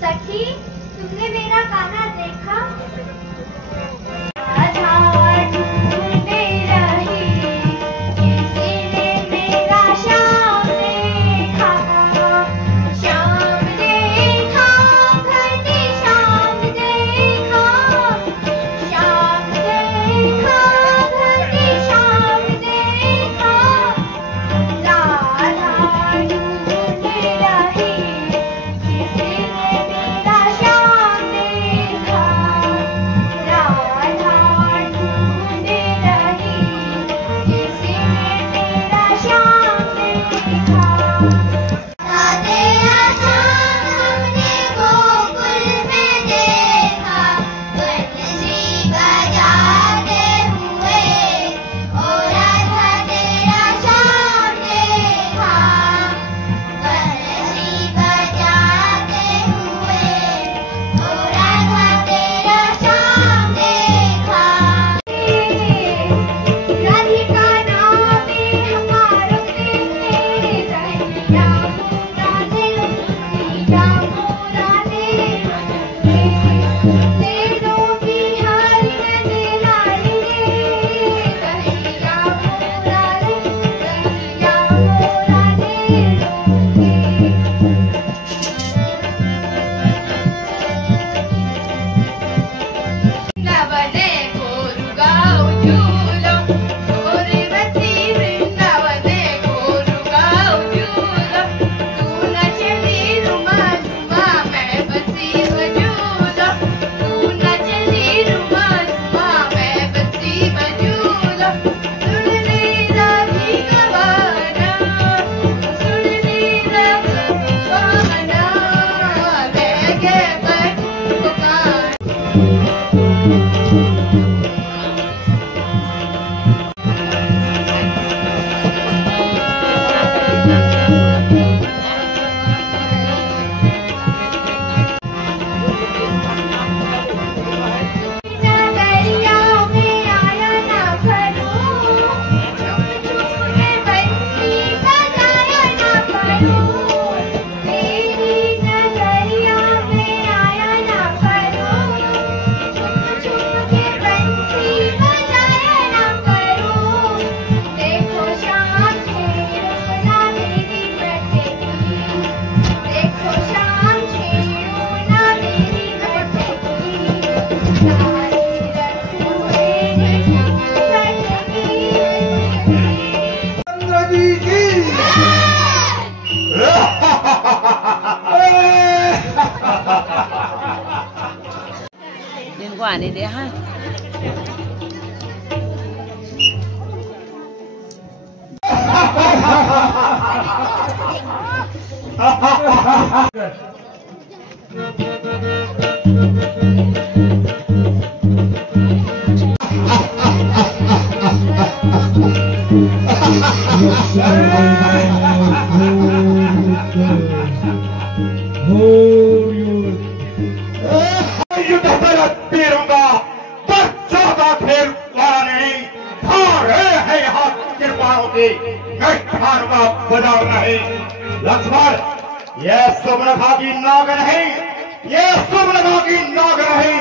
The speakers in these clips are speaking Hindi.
सखी तुमने मेरा गाना देखा? Liên quan đến đấy ha. युद्ध तीरूंगा पर ज्यादा खेल वाला नहीं। है यहाँ कृपाणों की मैं ठानूंगा बजाओ नहीं। लक्ष्मण ये सुवर्णखा की नाग नहीं, ये सुवर्णखा की नाग नहीं।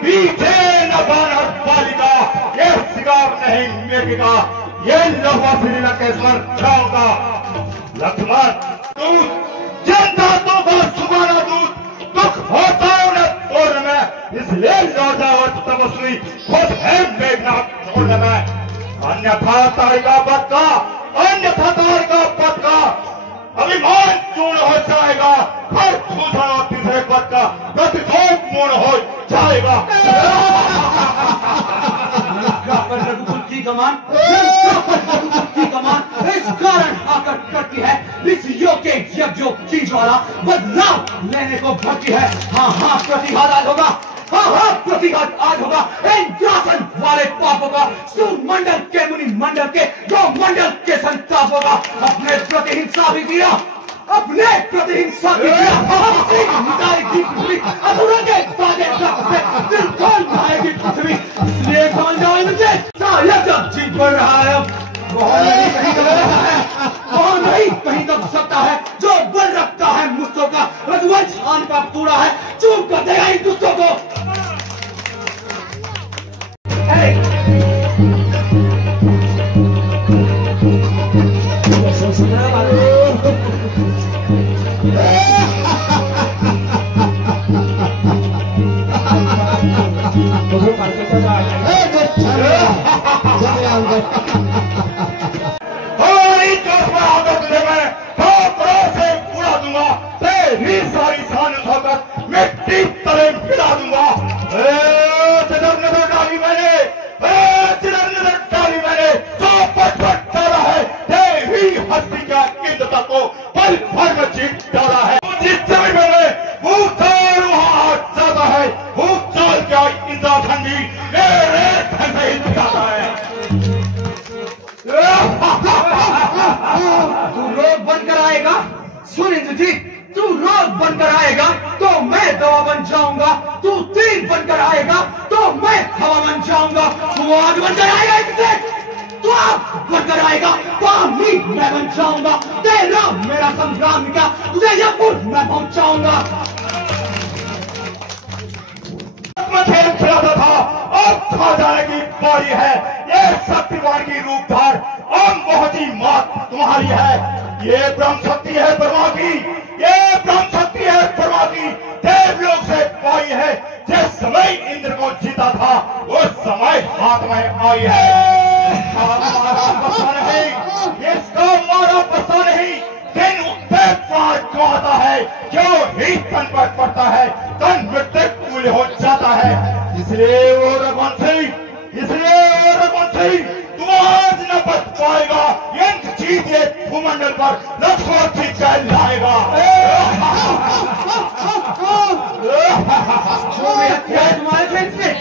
पीछे न बानर बालिका, ये शिकार नहीं मेघिका। ये लोहा श्रीलंकेश्वर जाऊंगा। लक्ष्मण दूत जनता तो बहुत सुबाना दूत दुख होता है उन्हें तोड़ने में, इसलिए लौटा और तपस्वी खुद है मेघनाथ छोड़ने में। अन्यथा तारिका पद का, अन्यथा तारिका पद का अभिमान चूर्ण हो जाएगा। हर दूसरा और तीसरे पद का प्रतिशोध पूर्ण हो जाएगा। रघुकुल की कमान इस कारण आकर करती है। इस योग के यज्ञों की ज्वाला बदलाव लेने को भरती है। हाँ प्रतिघात आज होगा। हाँ प्रतिघात आज होगा। इंद्रासन वाले पापों का सुमंडल के मुनि मंडल के दो मंडल के संताप होगा। अपने प्रति हिंसा भी किया, अपने प्रति हिंसा भी किया। मिटाएगी पृथ्वी असुरों के ताजे रक्त से दिल खोल जाएगी पृथ्वी। इसलिए समझ जाओ मुझे शायद जब जीत बढ़ रहा है। वहाँ नहीं कहीं तक सकता है जो बल रखता है मुझको का रघुवंश खान का पूरा है। चूक कर देगा इन दुष्टों को। सारी शान शौकत मिट्टी तले मिला दूंगा। नजर डाली मैंने, नजर डाली मैंने जो पट डाला है। देवी हस्ती का इंद्रता को पल भर में जीत डाला है। जिस समय मैंने भूचाल वहां जाता है, भूचाल का इंद्रासन भी मेरे घर से ही जाता है। तू रोग बनकर आएगा सुरेंद्र जी, तू रोग बनकर आएगा तो मैं दवा बन जाऊंगा। तू तीर बनकर आएगा तो मैं हवा बन जाऊंगा। तू आग बनकर आएगा इनसे, तू आग बनकर आएगा पानी मैं बन जाऊंगा। तेरा मेरा संग्राम क्या तुझे यमपुर मैं पहुंचाऊंगा। खेल खिलाता था, अब खा जाने की बारी है। ये शक्तिवान की रूप धार अब बहुत ही मात तुम्हारी है। ये ब्रह्म शक्ति है ब्रह्मा की, ये ब्रह्म शक्ति है ब्रह्मा की। देवलोक से पाई है। जिस समय इंद्र को जीता था उस समय हाथ में आई है। इसका मारा पता नहीं। दिन उठते प्राण जो आता है, जो ही तन पर पड़ता है तन मृत्यु हो जाता है। इसलिए वो रघुवंशी, तू आज न बच पाएगा। यंत्र जीत के भूमंडल पर लक्ष्मण जीत कर लाएगा। जो भी हथियार तुम्हारे थे,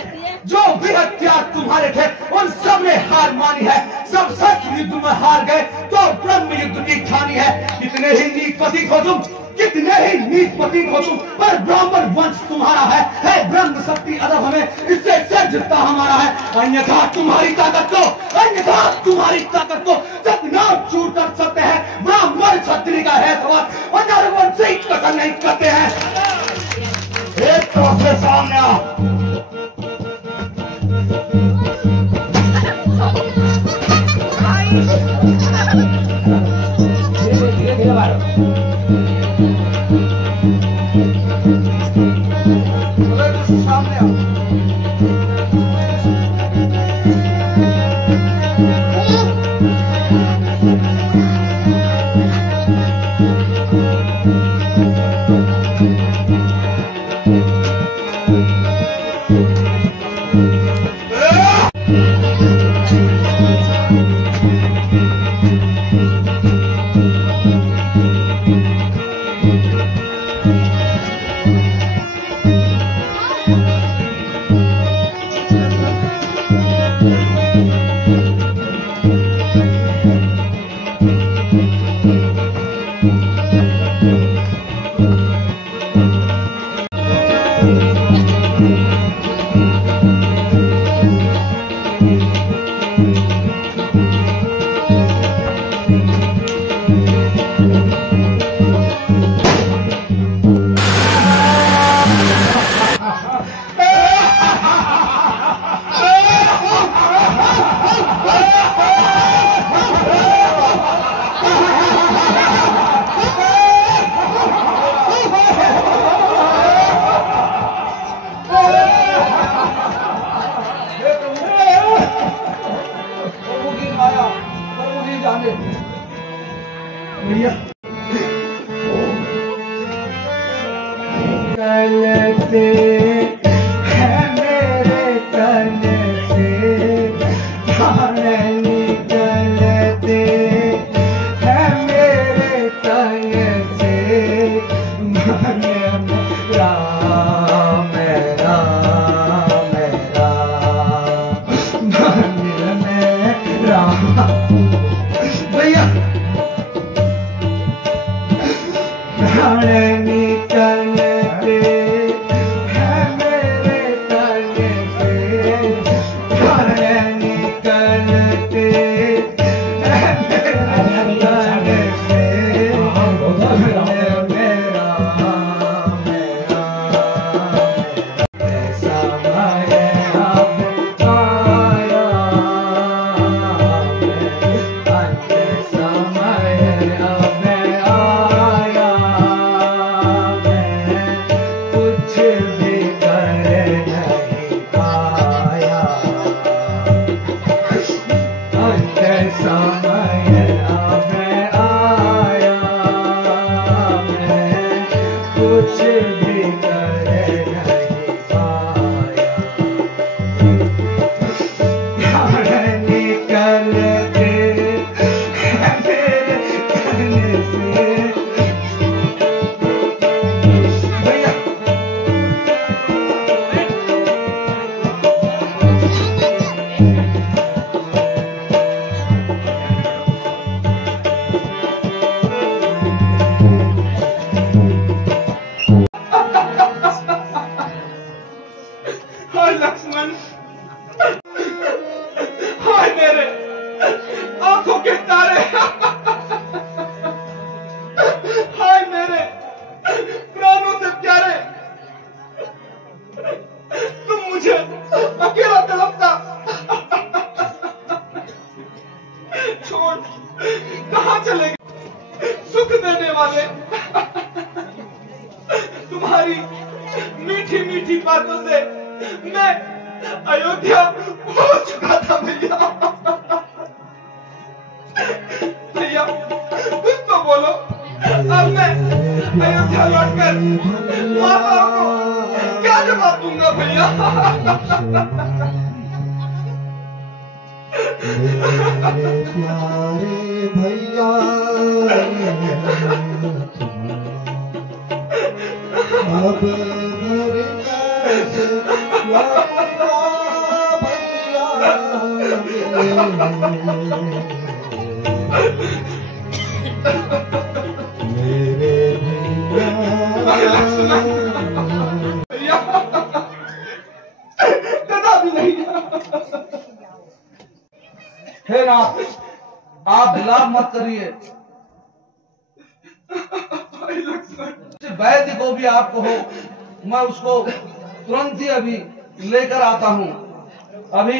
जो भी हथियार तुम्हारे थे उन सब ने हार मानी है। सब शस्त्र युद्ध में हार गए तो ब्रह्म युद्ध की ठानी है। कितने ही नीच प्रतीक हो तुम, कितने ही नीच प्रतीक हो तुम, पर ब्राह्मण वंश तुम्हारा है ब्रह्म शक्ति अदब हमें इससे सज्जता हमारा है। अन्यथा तुम्हारी ताकत को जितना चूर कर सकते हैं ब्राह्मण क्षत्रिय का है सवाल। अनरवंशी कसर नहीं करते हैं। एक तरफ से सामने आ। भैया निकलते हैं मेरे तन से, गाने निकलते हैं मेरे तन से, मन मेरा मेरा मेरा मन मेरा भैया गाने निकलते हैं मेरे तन से, गाने निकलते हैं मेरे तन से, मेरा मेरा समय अब आया, समय अब आया, कुछ भी कर नहीं पाया, अंत समय अब आया, मैं कुछ भी कर नहीं पाया, गाने निकलते हैं मेरे तन से भैया हाय लक्ष्मण, हाय मेरे आंखों के तारे, हाय मेरे प्राणों से प्यारे, तुम मुझे अकेला तड़पता छोड़ कहां चले गए? सुख देने वाले तुम्हारी मीठी मीठी बातों से मैं अयोध्या पहुंच चुका था भैया। भैया कुछ तो बोलो, अब मैं अयोध्या लौटकर माता को क्या जवाब दूंगा भैया? मेरे प्यारे भैया अब घर कैसे लौटूंगा भैया, मेरे भैया दादा भी नहीं। हे राम, आप विलाप मत करिए, वैद्य को भी आप कहो, मैं उसको तुरंत ही अभी लेकर आता हूँ। अभी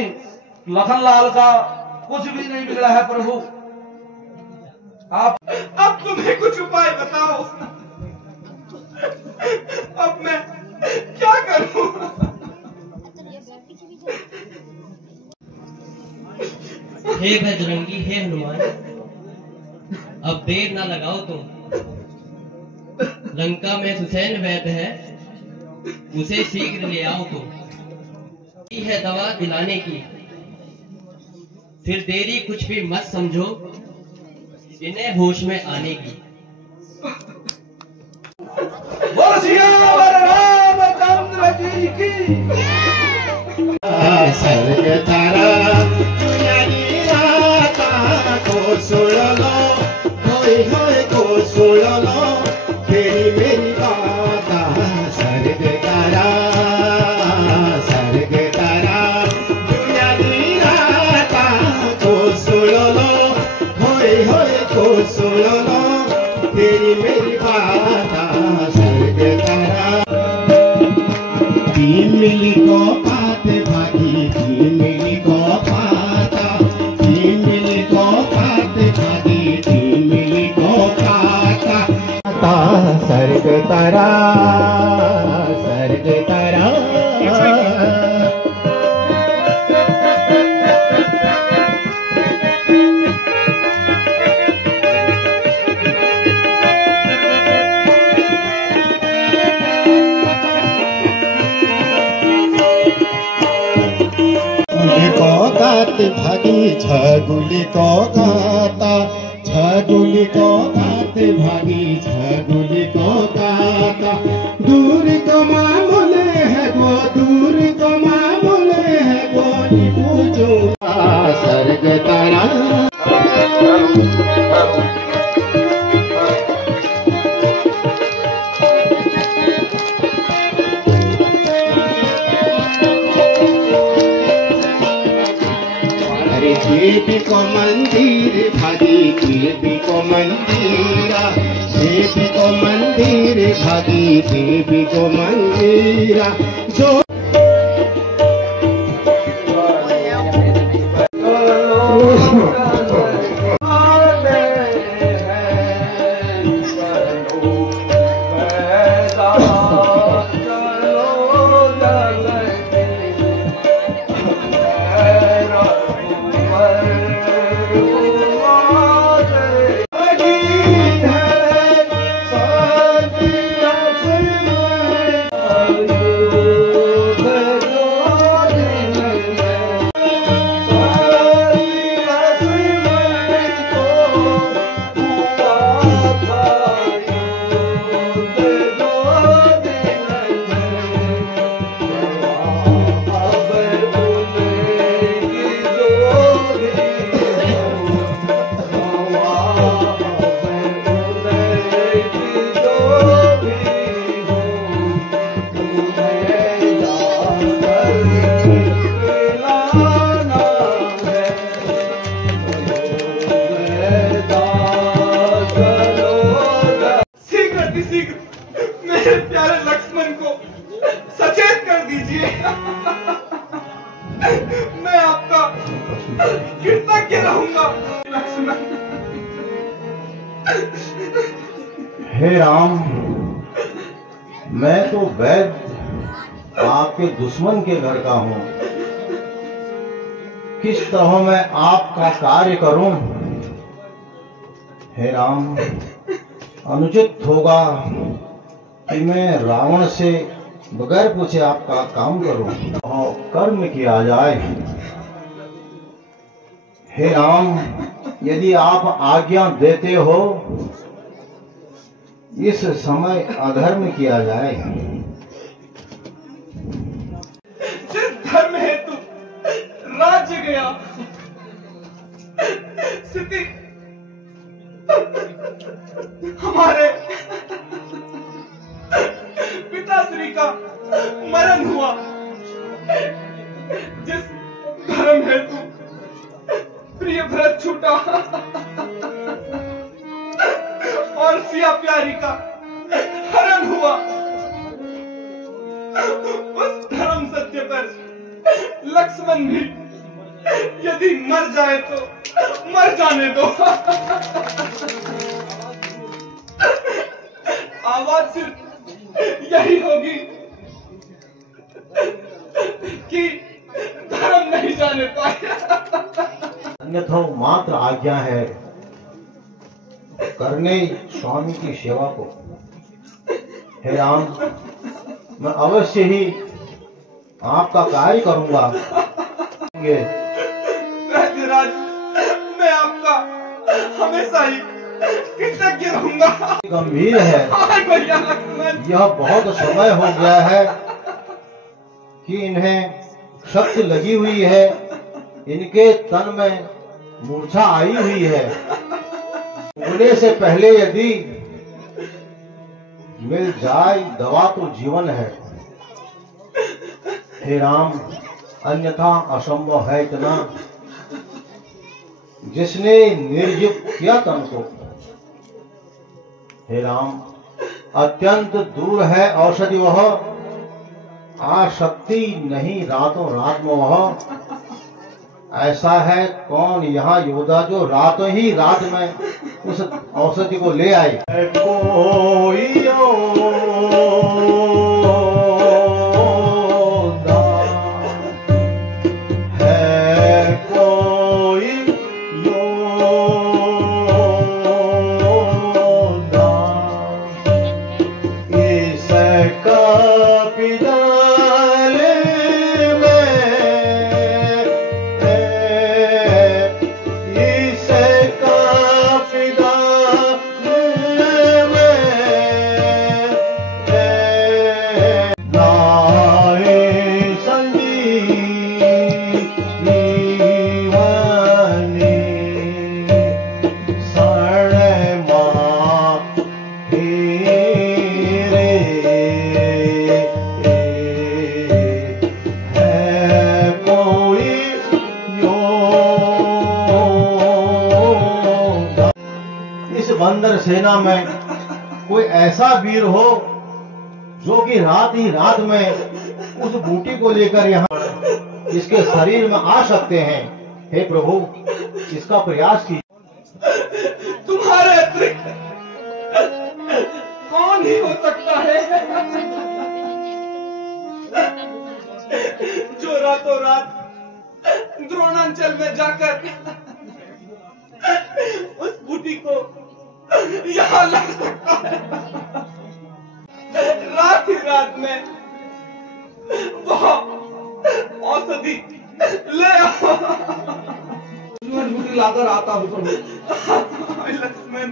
लखनलाल का कुछ भी नहीं बिगड़ा है प्रभु, आप अब तुम्हें कुछ उपाय बताओ, अब मैं क्या करूँ? हे बजरंगी, हे हनुमान, अब देर ना लगाओ तुम। लंका में सुसैन वैद्य है, उसे शीघ्र ले आओ तुम। ये है दवा दिलाने की, फिर देरी कुछ भी मत समझो, इन्हें होश में आने की। बोल सियावर रामचंद्र जी की। स्वर्ग तारा को सुनो, होय होय को सुनो, तेरी मेरी बात। स्वर्ग तारा दुनिया की रात को सुनो, होय होय को सुनो, तेरी मेरी बात। स्वर्ग तारा तीन मिली को पात भागी, तीन मिली को पाता, तीन मिली को पात भागी, तीन मिली को पाता। स्वर्ग तारा कात भागी झगुली को काता, झगुली को कात भागी झगुली को काता। दूर को माँ बोले है गो, दूर को माँ बोले है गो, पूजो सर्ग तारा। देवी को मंदिर भागी, देवी को मंदिरा, देवी को मंदिर भागी, देवी को मंदिरा। जो मेरे प्यारे लक्ष्मण को सचेत कर दीजिए। मैं आपका कृतज्ञ रहूंगा लक्ष्मण। हे राम, मैं तो वैद आपके दुश्मन के घर का हूं, किस तरह मैं आपका कार्य करूं? हे राम, अनुचित होगा कि मैं रावण से बगैर पूछे आपका काम करूं और कर्म किया जाए। हे राम, यदि आप आज्ञा देते हो इस समय अधर्म किया जाए। जिस धर्म हेतु राज्य गया, स्थिति हमारे पिताश्री का मरण हुआ, जिस धर्म हेतु प्रिय भरत छूटा और सिया प्यारी का हरण हुआ, उस धर्म सत्य पर लक्ष्मण भी यदि मर जाए तो मर जाने दो। आवाज सिर्फ यही होगी कि धर्म नहीं जाने पाए। अन्यथा मात्र आज्ञा है करने स्वामी की सेवा को। हे राम, मैं अवश्य ही आपका कार्य करूंगा। राज, मैं आपका हमेशा ही कृतज्ञ रहूंगा। गंभीर है, यह बहुत समय हो गया है कि इन्हें शक्ति लगी हुई है, इनके तन में मूर्छा आई हुई है। उगने से पहले यदि मिल जाए दवा तो जीवन है। हे राम, अन्यथा असंभव है इतना। जिसने निर्जीव किया तन को, हे राम, अत्यंत दूर है औषधि वह, आशक्ति नहीं रातों रात में वह। ऐसा है कौन यहाँ योद्धा जो रातों ही रात में उस औषधि को ले आए? कोई बंदर सेना में कोई ऐसा वीर हो जो कि रात ही रात में उस बूटी को लेकर यहाँ इसके शरीर में आ सकते हैं। हे प्रभु, इसका प्रयास कीजिए। तुम्हारे अतिरिक्त कौन ही हो सकता है जो रातों रात द्रोणांचल में जाकर उस बूटी को यहाँ ला सकता है। रात ही रात में बहुत औषधि ले आओ। बूटी लाकर आता हूँ प्रभु। लक्ष्मण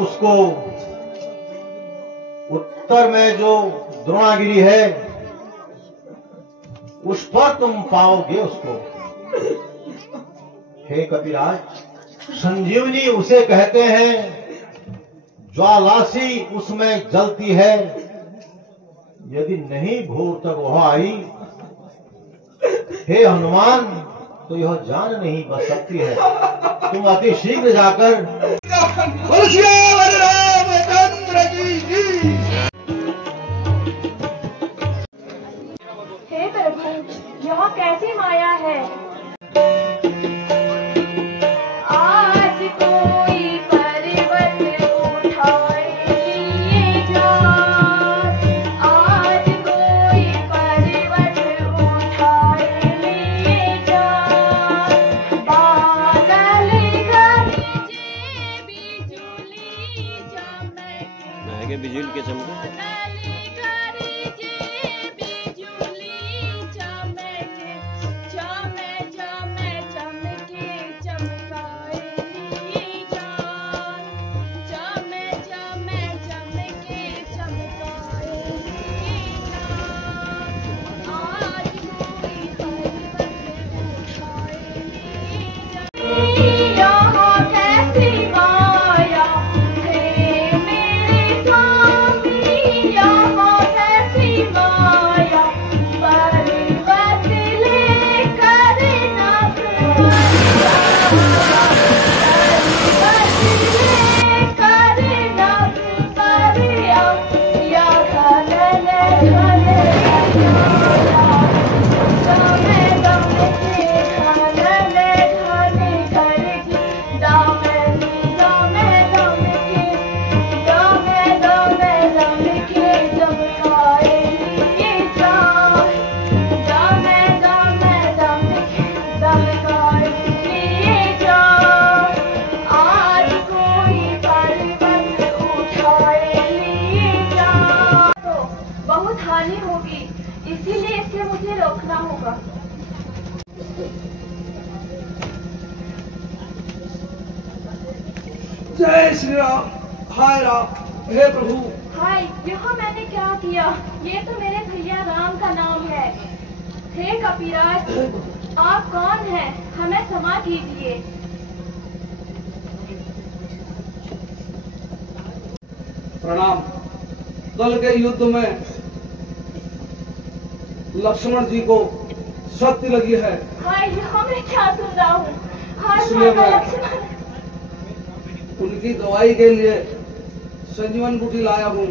उसको उत्तर में जो द्रोणागिरी है उस पर तुम पाओगे उसको। हे कपिराज, संजीवनी उसे कहते हैं ज्वालासी उसमें जलती है, यदि नहीं भोर तक वह आई हे हनुमान तो यह जान नहीं बच सकती है। तुम अति शीघ्र जाकर हे प्रभु, यह कैसी माया है। आज कोई पर्वत उठाए लिए जाए, आज कोई पर्वत उठाए लिए जाए, बादल गरजे बिजुली चमके, बिजुली के चमके इसीलिए इसे मुझे रोकना होगा। जय श्री राम। हाय राम। हे प्रभु। हाय, यह मैंने क्या किया? ये तो मेरे भैया राम का नाम है। हे कपिराज, आप कौन हैं? हमें क्षमा कीजिए। प्रणाम। कल के युद्ध में लक्ष्मण जी को शक्ति लगी है। हाय, मैं क्या सुन रहा हूँ? हाय इसलिए माता मैं लक्ष्मण, उनकी दवाई के लिए संजीवन बूटी लाया हूँ।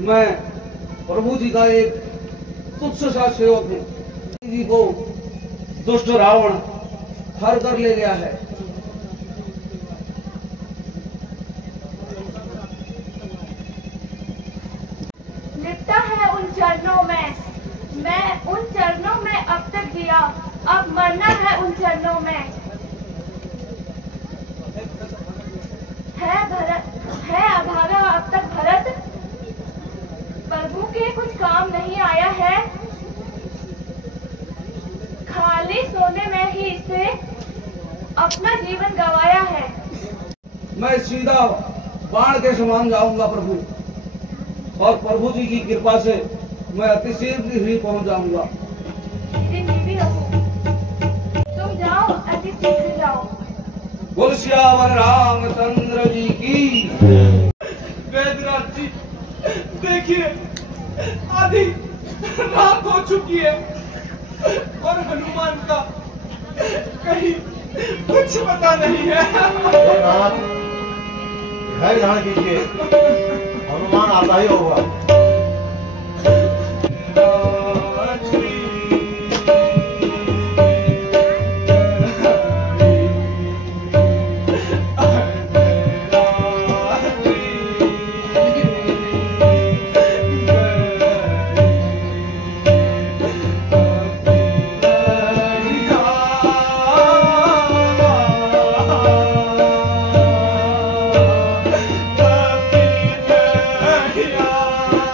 मैं प्रभु जी का एक तुच्छ सा सेवक हूँ। जी को दुष्ट रावण हर कर ले गया है। लिपटा है उन चरणों में, मैं उन चरणों में अब तक दिया, अब मरना है उन चरणों में। है अभागा अब तक भरत, प्रभु के कुछ काम नहीं आया है, खाली सोने में ही इसे अपना जीवन गवाया है। मैं सीधा बाण के समान जाऊंगा प्रभु, और प्रभु जी की कृपा से मैं अति शीघ्र ही पहुंच जाऊंगा। भी रहो, तुम जाओ, अति शीघ्र जाओ। बोल श्यावर रामचंद्र जी की। वैद्यनाथ जी, देखिए आधी रात हो चुकी है और हनुमान का कहीं कुछ पता नहीं है। जगन्नाथ, धैर्य धारण कीजिए, हनुमान आता ही होगा। Yeah.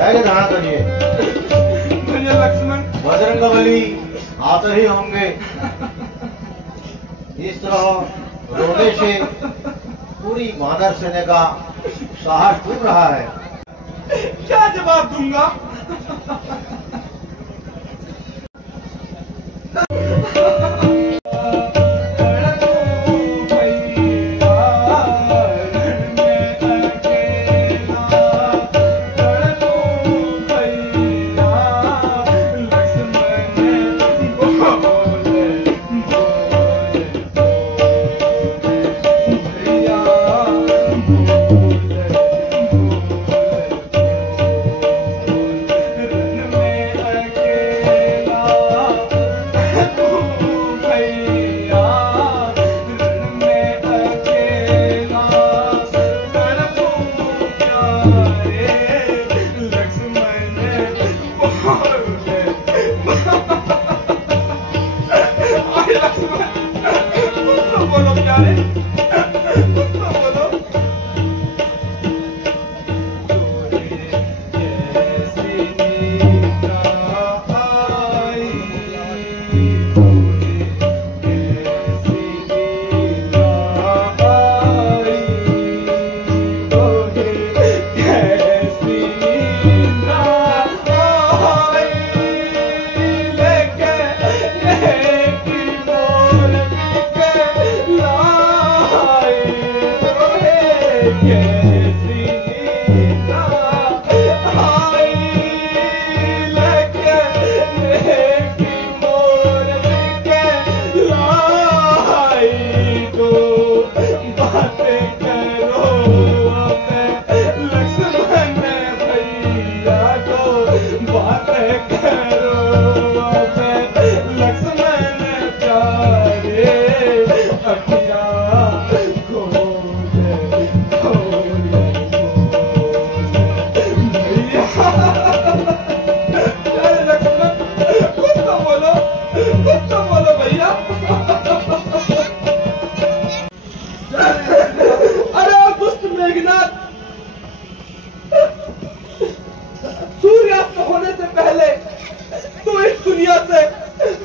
पहले ध्यान करिए। भैया लक्ष्मण बजरंगबली आते ही होंगे। इस तरह रोने से पूरी मानव सेना का साहस टूट रहा है। क्या जवाब दूंगा? सूर्यास्त होने से पहले तो इस दुनिया से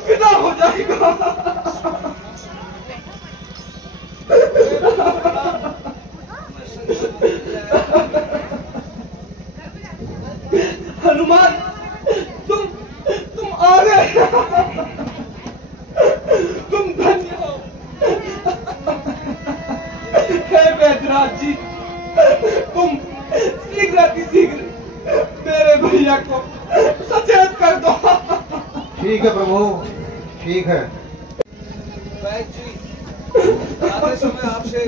विदा हो जाएगा। हनुमान तुम आ गए। तुम धन्य हो। हे वैद्यराज जी, तुम शीघ्र मेरे भैया को सचेत कर दो। ठीक है प्रभु, ठीक है। वैद्य जी, आते समय आपसे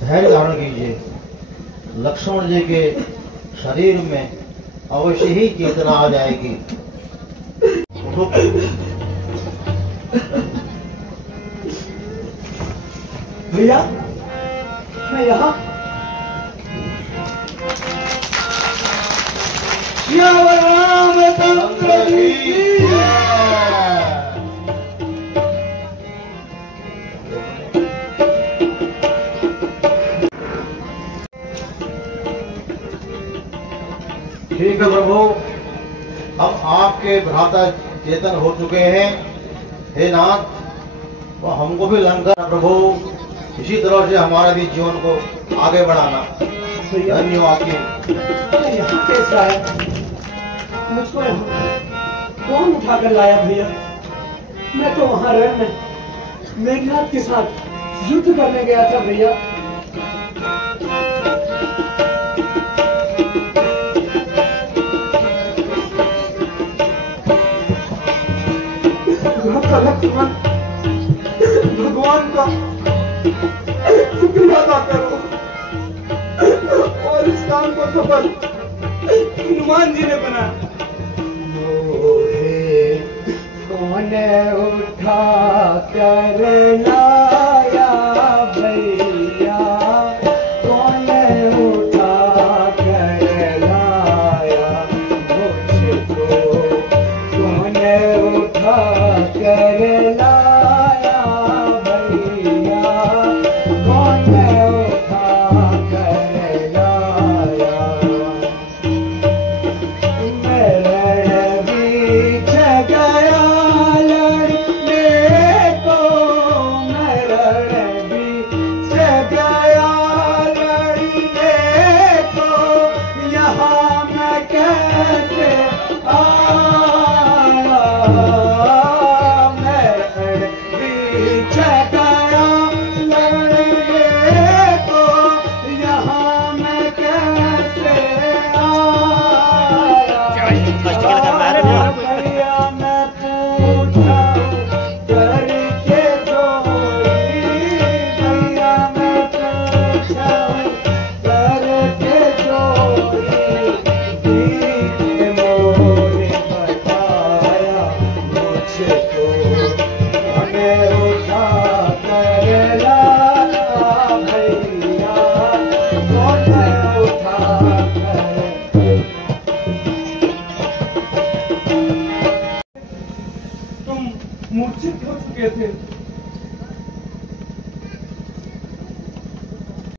धैर्य धारण कीजिए। लक्ष्मण जी के शरीर में अवश्य ही चेतना आ जाएगी। भैया मैं यहाँ रामचंद्र जी। ठीक है प्रभु, अब आपके भ्राता चेतन हो चुके हैं। हे नाथ, तो हमको भी लंका प्रभु इसी तरह से हमारे भी जीवन को आगे बढ़ाना। धन्यवाद। यहाँ कैसे आया? मुझको यहाँ कौन उठाकर लाया भैया? मैं तो वहाँ रण में मेघनाथ के साथ युद्ध करने गया था भैया। लक्ष्मण, भगवान का शुक्रिया अदा करो और इस काम को सफल हनुमान जी ने बनाया। कौन उठा कर ला